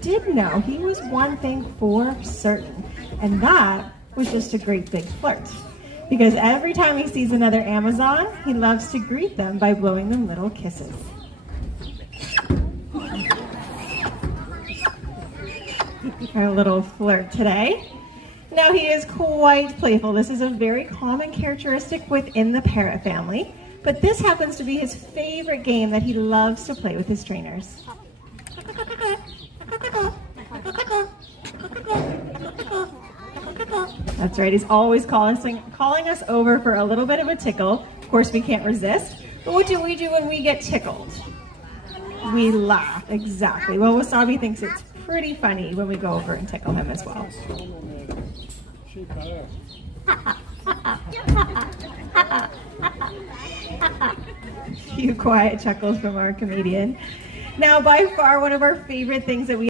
did know he was one thing for certain, and that was just a great big flirt. Because every time he sees another Amazon, he loves to greet them by blowing them little kisses. Our little flirt today. Now he is quite playful. This is a very common characteristic within the parrot family, but this happens to be his favorite game that he loves to play with his trainers. That's right, he's always calling us over for a little bit of a tickle. Of course, we can't resist, but what do we do when we get tickled? We laugh, exactly. Well, Wasabi thinks it's pretty funny when we go over and tickle him as well. A few quiet chuckles from our comedian. Now, by far, one of our favorite things that we